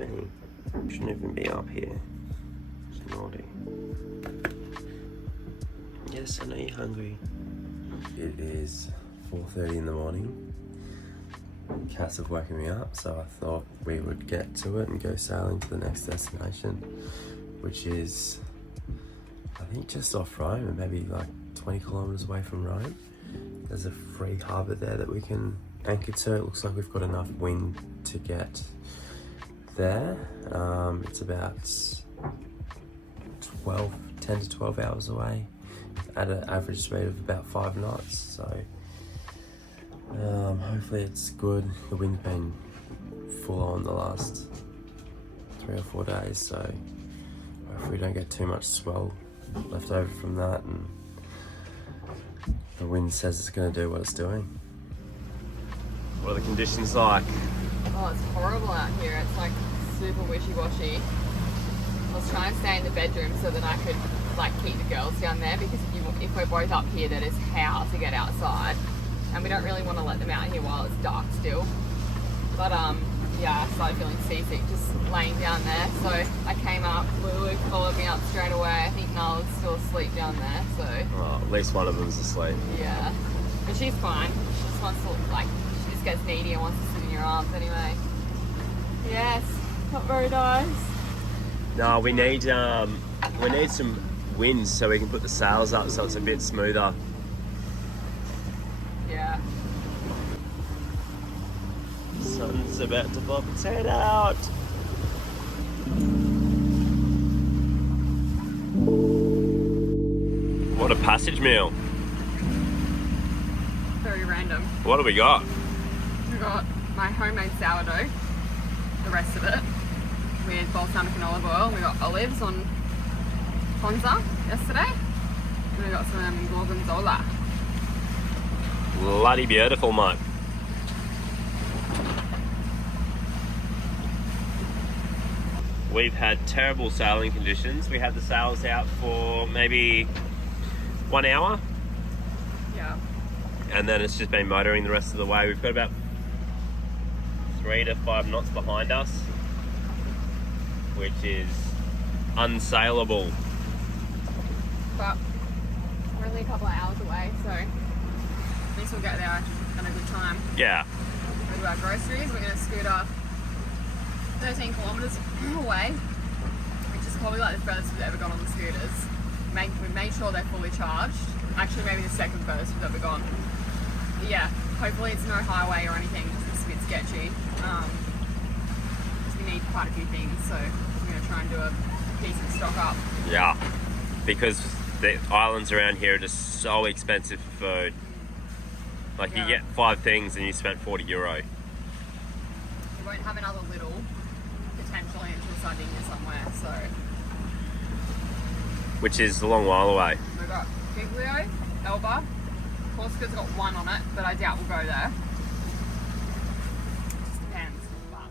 have any. Shouldn't even be up here. It's naughty. Yes, I know you're hungry. It is 4:30 in the morning. Cass have woken me up, so I thought we would get to it and go sailing to the next destination, which is, I think, just off Rome and maybe like 20 kilometers away from Rome. There's a free harbour there that we can anchor to. It looks like we've got enough wind to get there. It's about 10 to 12 hours away at an average speed of about 5 knots. So hopefully it's good. The wind's been full on the last 3 or 4 days, so hopefully we don't get too much swell left over from that, and the wind says it's going to do what it's doing. What are the conditions like? Oh, it's horrible out here. It's like super wishy-washy. I was trying to stay in the bedroom so that I could like keep the girls down there, because if we're both up here, that is how to get outside, and we don't really want to let them out here while it's dark still. But yeah, I started feeling seasick just laying down there, so I came up. Lulu followed me up straight away. I think Nala's still asleep down there, so Oh, at least one of them's asleep. yeah, but she's fine. She just wants to, like, she just gets needy and wants to sit in your arms anyway. Yes, not very nice. No, we need some wind so we can put the sails up so it's a bit smoother. Yeah. The sun's about to pop its head out. What a passage meal. Very random. What do we got? We got my homemade sourdough, the rest of it, with balsamic and olive oil. We got olives on PONZA yesterday, and we got some gorgonzola. Bloody beautiful, mate. We've had terrible sailing conditions. We had the sails out for maybe 1 hour. Yeah. And then it's just been motoring the rest of the way. We've got about 3 to 5 knots behind us, which is unsaleable. But we're only a couple of hours away, so at least we'll get there at a good time. Yeah. We'll do our groceries. We're going to scooter 13 kilometres away, which is probably like the furthest we've ever gone on the scooters. We've made sure they're fully charged. Actually, maybe the second furthest we've ever gone. But yeah, hopefully it's no highway or anything, because it's a bit sketchy. Because we need quite a few things, so we're going to try and do a decent stock up. Yeah. Because the islands around here are just so expensive for food. Like, Yeah. you get 5 things and you spent €40. We won't have another little, potentially, until Sardinia somewhere, so. Which is a long while away. We've got Giglio, ELBA. Corsica's got 1 on it, but I doubt we'll go there. Just depends. But.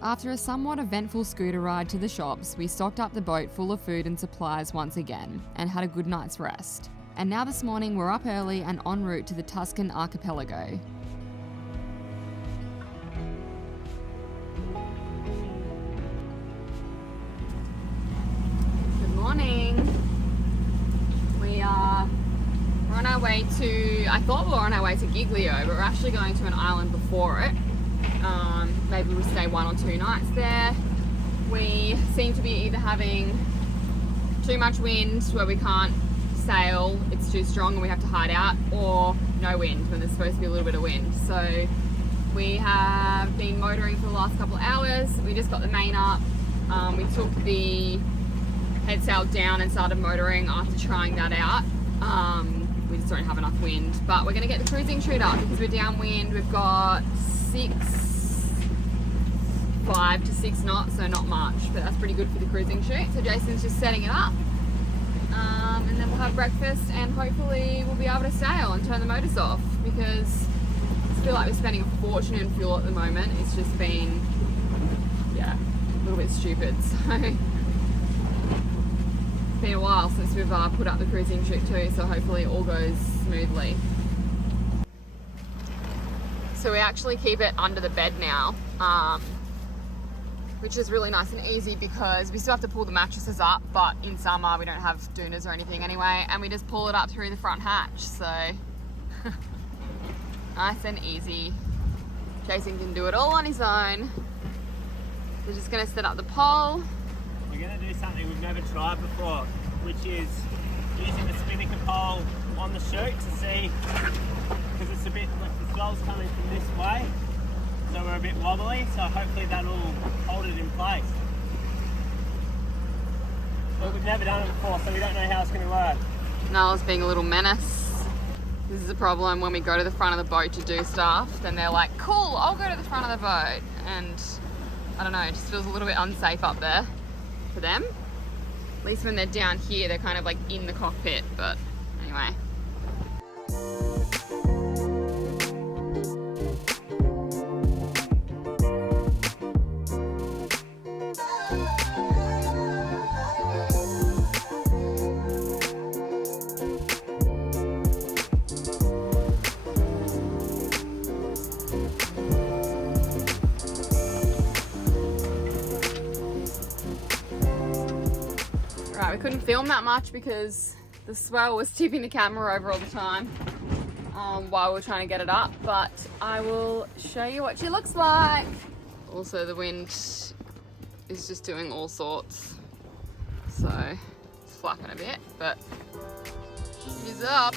After a somewhat eventful scooter ride to the shops, we stocked up the boat full of food and supplies once again, and had a good night's rest. And now this morning we're up early and en route to the Tuscan Archipelago. Good morning. We're on our way to, I thought we were on our way to Giglio, but we're actually going to an island before it. Maybe we'll stay 1 or 2 nights there. We seem to be either having too much wind where we can't sail, it's too strong and we have to hide out, or no wind when there's supposed to be a little bit of wind. So we have been motoring for the last couple of hours. We just got the main up. We took the head sail down and started motoring after trying that out. We just don't have enough wind, but we're going to get the cruising chute up because we're downwind. We've got 5 to 6 knots, so not much, but that's pretty good for the cruising chute. So Jason's just setting it up, and then we'll have breakfast and hopefully we'll be able to sail and turn the motors off, because I feel like we're spending a fortune in fuel at the moment. It's just been, yeah, a little bit stupid. So it's been a while since we've put up the cruising chute too, so hopefully it all goes smoothly. So we actually keep it under the bed now. which is really nice and easy because we still have to pull the mattresses up, but in summer we don't have doonas or anything anyway, and we just pull it up through the front hatch, so nice and easy. Jason can do it all on his own. We're just going to set up the pole. We're going to do something we've never tried before, which is using the spinnaker pole on the chute to see, because it's a bit like the swell's coming from this way, so we're a bit wobbly, so hopefully that'll hold it in place. But we've never done it before, so we don't know how it's going to work. Niall's being a little menace. This is a problem when we go to the front of the boat to do stuff, then they're like, cool, I'll go to the front of the boat. And I don't know, it just feels a little bit unsafe up there for them. At least when they're down here, they're kind of like in the cockpit, but anyway. We couldn't film that much because the swell was tipping the camera over all the time while we were trying to get it up, but I will show you what she looks like. Also, the wind is just doing all sorts, so it's flapping a bit, but she's up.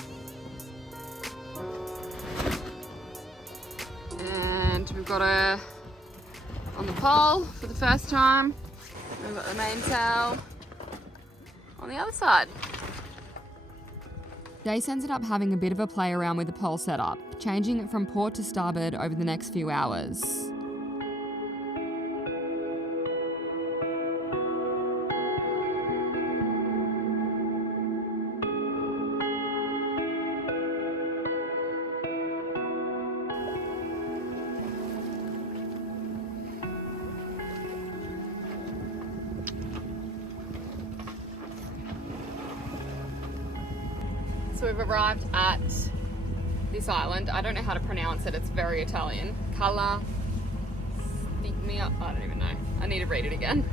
And we've got her on the pole for the first time. We've got the mainsail on the other side. Jace ended up having a bit of a play around with the pole setup, changing it from port to starboard over the next few hours. So we've arrived at this island. I don't know how to pronounce it. It's very Italian. Cala Stigmia. I don't even know. I need to read it again.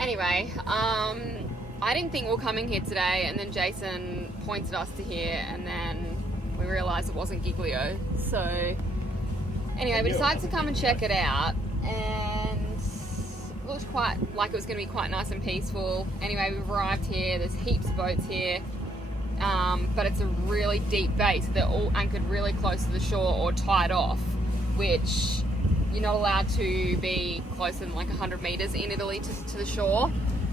Anyway, I didn't think we were coming here today, and then Jason pointed us to here, and then we realised it wasn't Giglio. So anyway, we decided to come and check it out, and it looked quite like it was going to be quite nice and peaceful. Anyway, we've arrived here. There's heaps of boats here. But it's a really deep bay, so they're all anchored really close to the shore or tied off, which you're not allowed to be closer than like 100 meters in Italy to the shore.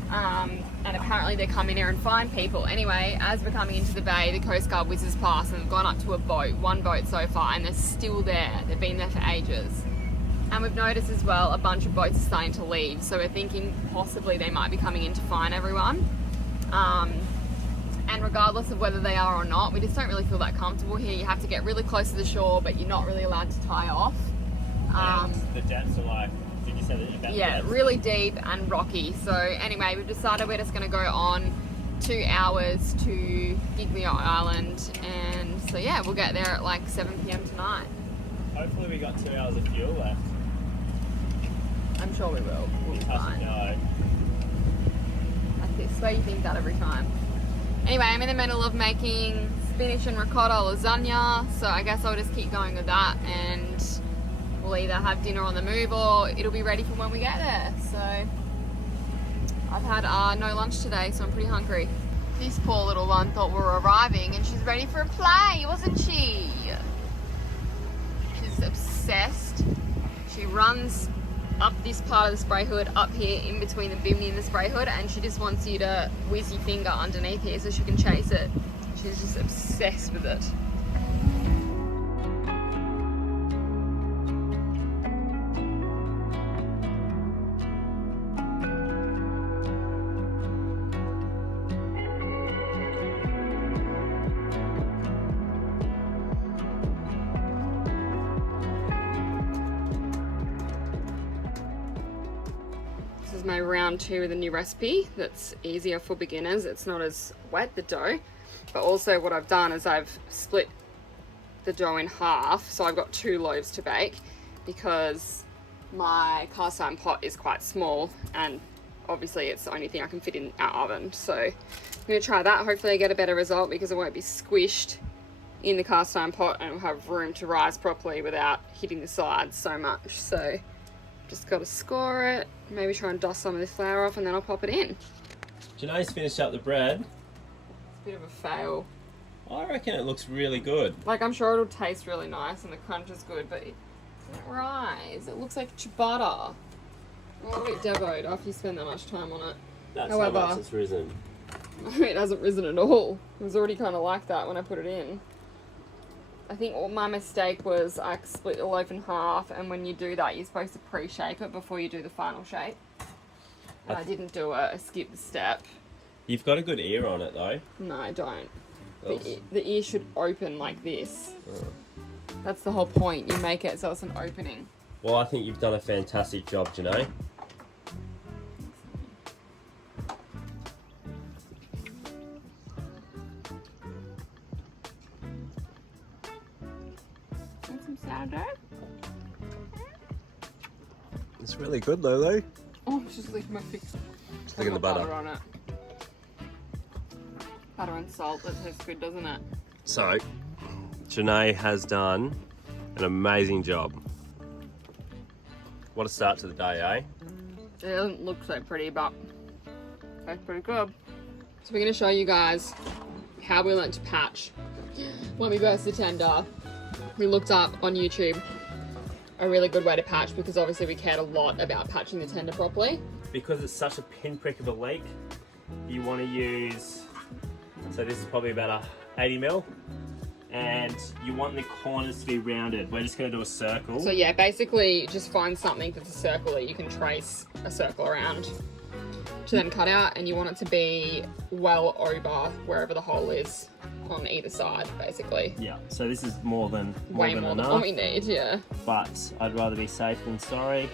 And apparently they come in here and find people. Anyway, as we're coming into the bay, the Coast Guard whizzes past and they've gone up to a boat, one boat so far, and they're still there. They've been there for ages. And we've noticed as well a bunch of boats are starting to leave, so we're thinking possibly they might be coming in to find everyone. And regardless of whether they are or not, we just don't really feel that comfortable here. You have to get really close to the shore, but you're not really allowed to tie off. The depths are like, did you say that? Yeah, really deep and rocky. So anyway, we've decided we're just going to go on 2 hours to Giglio Island, and so yeah, we'll get there at like 7 p.m. tonight. Hopefully we got 2 hours of fuel left. I'm sure we will. We'll be fine. No. I swear you think that every time. Anyway, I'm in the middle of making spinach and ricotta lasagna, so I guess I'll just keep going with that, and we'll either have dinner on the move or it'll be ready for when we get there. So I've had no lunch today, so I'm pretty hungry. This poor little one thought we were arriving and she's ready for a play, wasn't she? She's obsessed. She runs up this part of the spray hood, up here in between the bimini and the spray hood, and she just wants you to whiz your finger underneath here so she can chase it. She's just obsessed with it. This is my round 2 with a new recipe that's easier for beginners. It's not as wet, the dough, but also what I've done is I've split the dough in half, so I've got 2 loaves to bake, because my cast iron pot is quite small, and obviously it's the only thing I can fit in our oven. So I'm going to try that. Hopefully I get a better result because it won't be squished in the cast iron pot and it'll have room to rise properly without hitting the sides so much. So just got to score it, maybe try and dust some of the flour off, and then I'll pop it in. Janae's finished up the bread. It's a bit of a fail. I reckon it looks really good. Like, I'm sure it'll taste really nice and the crunch is good, but it doesn't rise. It looks like ciabatta. I'm a bit devoed after you spend that much time on it. That's However, how much it's risen. It hasn't risen at all. It was already kind of like that when I put it in. I think my mistake was I split the loaf in half, and when you do that, you're supposed to pre-shape it before you do the final shape. And I didn't do it. I skipped the step. You've got a good ear on it though. No, I don't. The ear should open like this. That's the whole point. You make it so it's an opening. Well, I think you've done a fantastic job, Janae. Want some sourdough? It's really good, Lulu. Oh, I'm just licking my finger. Just look at the butter. On it. Butter and salt, that tastes good, doesn't it? So, Janae has done an amazing job. What a start to the day, eh? It doesn't look so pretty, but tastes pretty good. So we're going to show you guys how we learnt to patch. When we burst the tender, we looked up on YouTube a really good way to patch, because obviously we cared a lot about patching the tender properly. Because it's such a pinprick of a leak, you want to use, so this is probably about 80 mil, and you want the corners to be rounded. We're just going to do a circle. So yeah, basically just find something that's a circle that you can trace a circle around to then cut out, and you want it to be well over wherever the hole is on either side, basically. Yeah, so this is more than Way more enough, than what we need, yeah. but I'd rather be safe than sorry.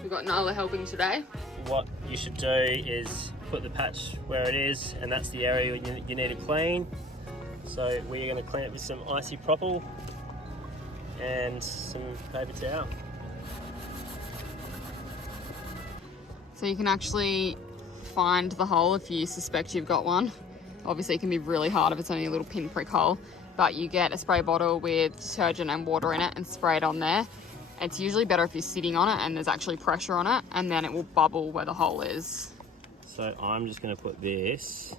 We've got Nala helping today. What you should do is put the patch where it is, and that's the area you need to clean. So we're going to clean it with some isopropyl and some paper towel. So you can actually find the hole if you suspect you've got one. Obviously it can be really hard if it's only a little pinprick hole, but you get a spray bottle with detergent and water in it and spray it on there. It's usually better if you're sitting on it and there's actually pressure on it, and then it will bubble where the hole is. So I'm just going to put this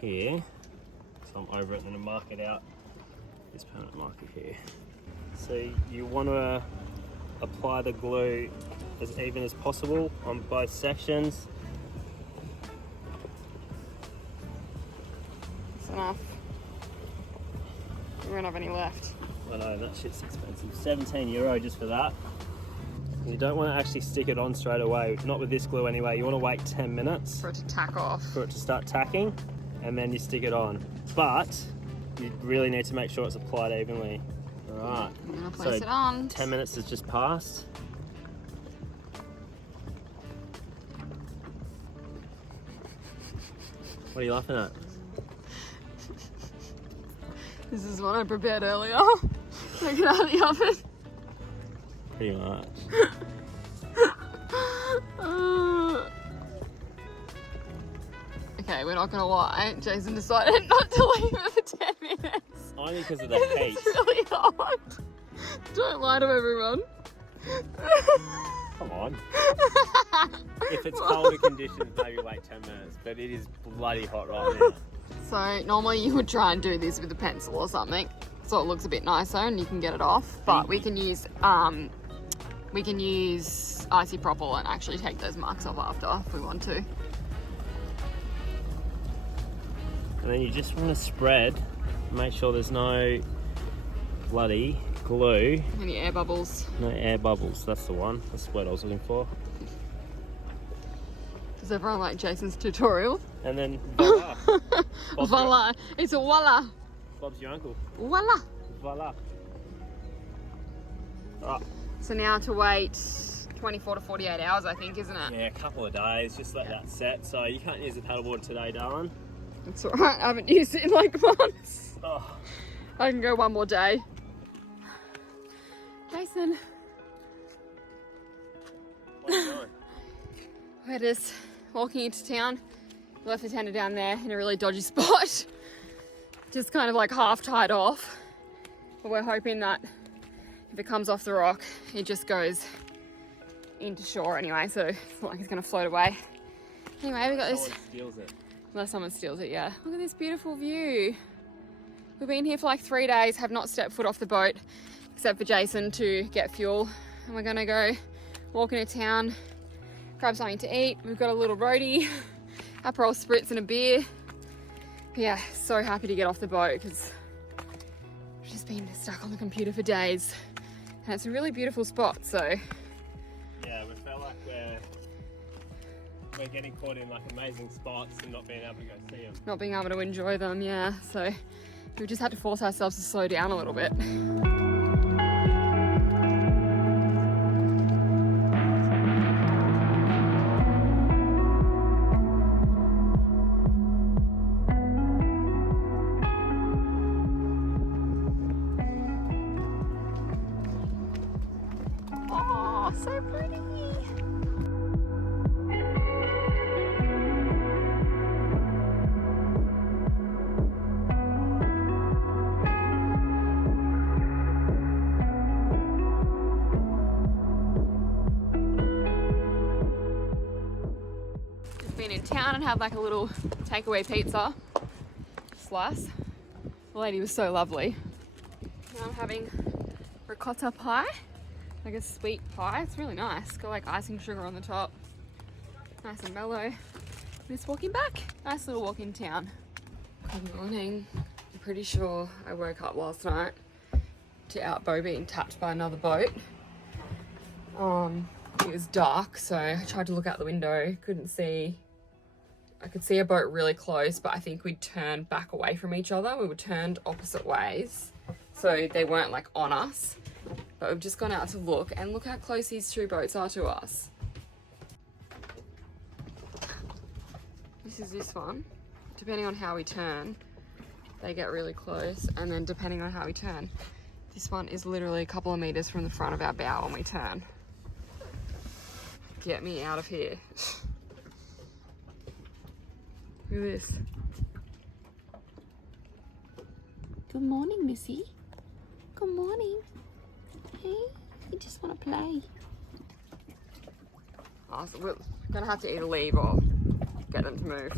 here, so I'm over it, and then mark it out, this permanent marker here. So you want to apply the glue as even as possible on both sections. That's enough. We won't have any left. I know, that shit's expensive. €17 just for that. And you don't want to actually stick it on straight away, not with this glue anyway. You want to wait 10 minutes For it to tack off. for it to start tacking, and then you stick it on. But you really need to make sure it's applied evenly. Alright, I'm gonna place it on. 10 minutes has just passed. What are you laughing at? This is what I prepared earlier. Take it out of the oven. Pretty much. Okay, we're not gonna lie. Jason decided not to leave it for 10 minutes. Only because of the heat. It's really hot. Don't lie to everyone. Come on. If it's colder conditions, maybe wait 10 minutes. But it is bloody hot right now. So normally you would try and do this with a pencil or something, so it looks a bit nicer and you can get it off. But we can use isopropyl and actually take those marks off after if we want to. And then you just want to spread, make sure there's no bloody glue. Any air bubbles. No air bubbles, that's the one. That's the word I was looking for. Does everyone like Jason's tutorial? And then voila. Voila. It's a voila. Bob's your uncle. Voila. Voila. Alright. So now to wait 24 to 48 hours, I think, isn't it? Yeah, a couple of days, just let that set. So you can't use the paddleboard today, darling. It's alright, I haven't used it in like months. Oh. I can go one more day. Jason, Jason. What are you doing? We're just walking into town. We left the tender down there in a really dodgy spot. Just kind of like half tied off. But we're hoping that if it comes off the rock, it just goes into shore anyway, so it's not like it's gonna float away. Anyway, we got this. Someone steals it. Unless someone steals it, yeah. Look at this beautiful view. We've been here for like 3 days, have not stepped foot off the boat, except for Jason to get fuel. And we're gonna go walk into town, grab something to eat. We've got a little roadie, Aperol spritz and a beer. But yeah, so happy to get off the boat because we've just been stuck on the computer for days. And it's a really beautiful spot, so. Yeah, we felt like we're getting caught in like amazing spots and not being able to go see them. Not being able to enjoy them, yeah. So we just had to force ourselves to slow down a little bit. Oh, so pretty. Been in town and had like a little takeaway pizza slice. The lady was so lovely. Now I'm having ricotta pie, like a sweet pie. It's really nice. Got like icing sugar on the top. Nice and mellow. Just walking back. Nice little walk in town. Good morning. I'm pretty sure I woke up last night to our boat being tapped by another boat. It was dark, so I tried to look out the window, couldn't see. I could see a boat really close, but I think we'd turned back away from each other. We were turned opposite ways, so they weren't like on us. But we've just gone out to look, and look how close these two boats are to us. This is this one. Depending on how we turn, they get really close, and then depending on how we turn, this one is literally a couple of meters from the front of our bow when we turn. Get me out of here. Look at this. Good morning, Missy. Good morning. Hey, you just want to play. Oh, so we're gonna have to either leave or get them to move.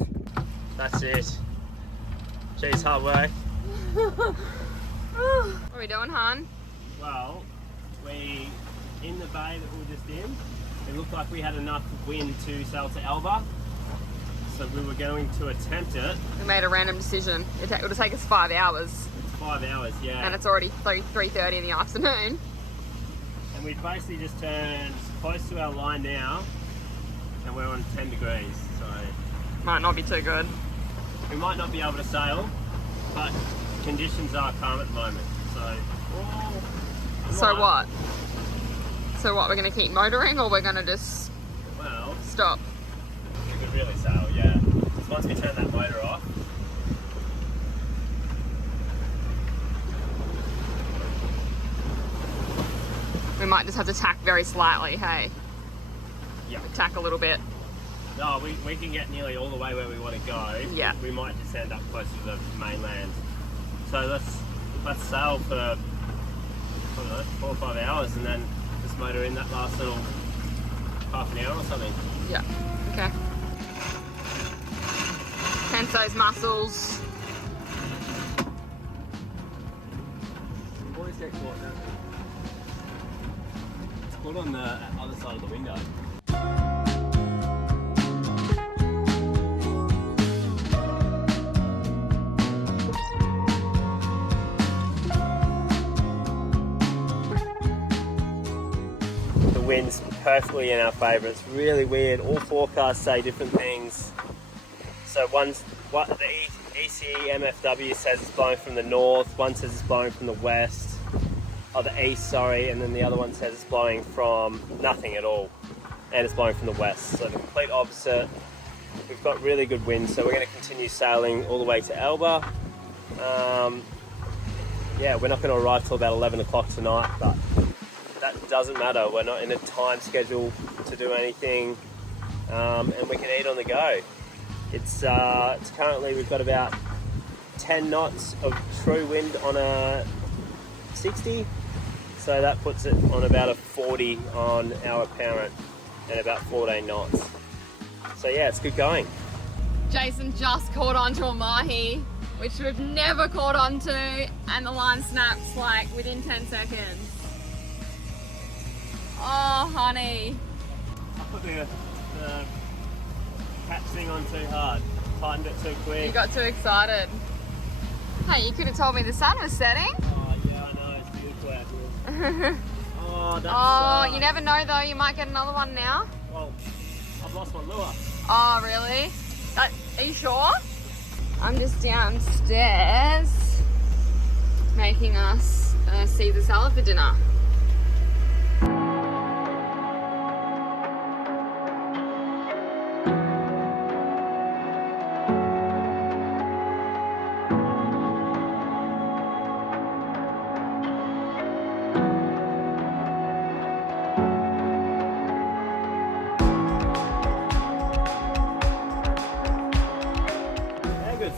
That's it. Geez, hard work. What are we doing, hon? Well, in the bay that we were just in, it looked like we had enough wind to sail to ELBA. So we were going to attempt it. We made a random decision. It would take us 5 hours. It's 5 hours, yeah. And it's already 3:30 in the afternoon. And we basically just turned close to our line now, and we're on 10 degrees, so Might not be too good. we might not be able to sail, but conditions are calm at the moment. So what? So what, we're going to keep motoring or we're going to just Well, stop? we could really sail, yeah. So once we turn that motor off, We might just have to tack very slightly, hey? yeah. Tack a little bit. No, we can get nearly all the way where we want to go. Yeah. We might just end up closer to the mainland. So let's sail for, I don't know, 4 or 5 hours and then just motor in that last little half an hour or something. Yeah, okay. Tense those muscles. Always get caught now. It's caught on the other side of the window. The wind's perfectly in our favour. It's really weird. All forecasts say different things. So the ECMFW says it's blowing from the north, one says it's blowing from the west, or the east, sorry, and then the other one says it's blowing from nothing at all, and it's blowing from the west. So the complete opposite. We've got really good wind, so we're going to continue sailing all the way to ELBA. Yeah, we're not going to arrive till about 11 o'clock tonight, but that doesn't matter. We're not in a time schedule to do anything, and we can eat on the go. It's currently, we've got about 10 knots of true wind on a 60, so that puts it on about a 40 on our apparent and about 14 knots. So yeah, it's good going. Jason just caught onto a mahi, which we've never caught onto, and the line snaps like within 10 seconds. Oh, honey. I put the catch thing on too hard, tightened it too quick. You got too excited. Hey, you could have told me the sun was setting. Oh yeah, I know, it's beautiful out here. Oh, that's You never know though, you might get another one now. Well, I've lost my lure. Oh, really? Are you sure? I'm just downstairs making us a Caesar salad for dinner.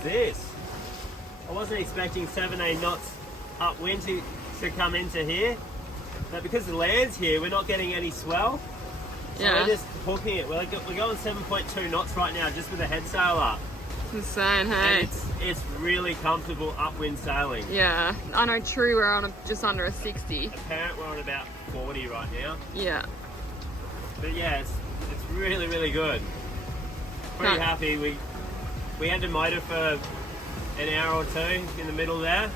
This. I wasn't expecting 7-8 knots upwind to come into here, but because the land's here, we're not getting any swell. So Yeah. we're just hooking it. We're going 7.2 knots right now just with the head sail up. Insane, hey? And it's really comfortable upwind sailing. Yeah, I know, true, we're on just under a 60. Apparent we're on about 40 right now. Yeah. But yeah, it's really, really good. Pretty Huh. happy. We had to motor for an hour or two in the middle there,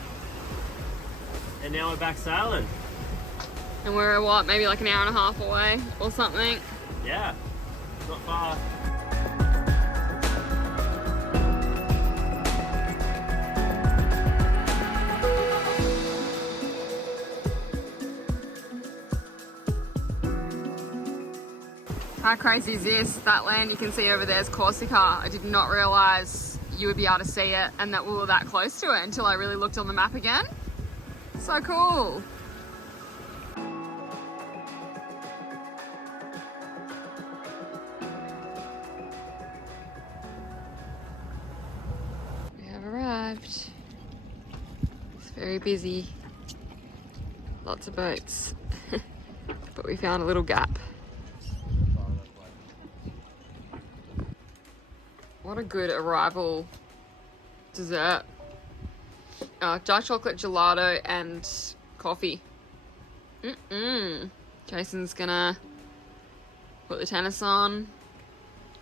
and now we're back sailing. And we're what, maybe like an hour and a half away or something? Yeah, not far. How crazy is this? That land you can see over there is Corsica. I did not realise you would be able to see it and that we were that close to it until I really looked on the map again. So cool. We have arrived. It's very busy. Lots of boats. But we found a little gap. What a good arrival dessert. Dark chocolate gelato and coffee. Jason's gonna put the tennis on.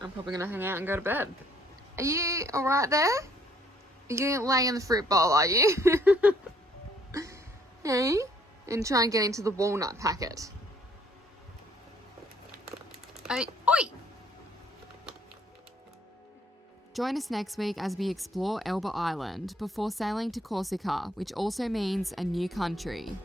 I'm probably gonna hang out and go to bed. Are you alright there? Are you gonna lay in the fruit bowl, are you? Hey? And try and get into the walnut packet. Hey, oi! Join us next week as we explore Elba Island before sailing to Corsica, which also means a new country.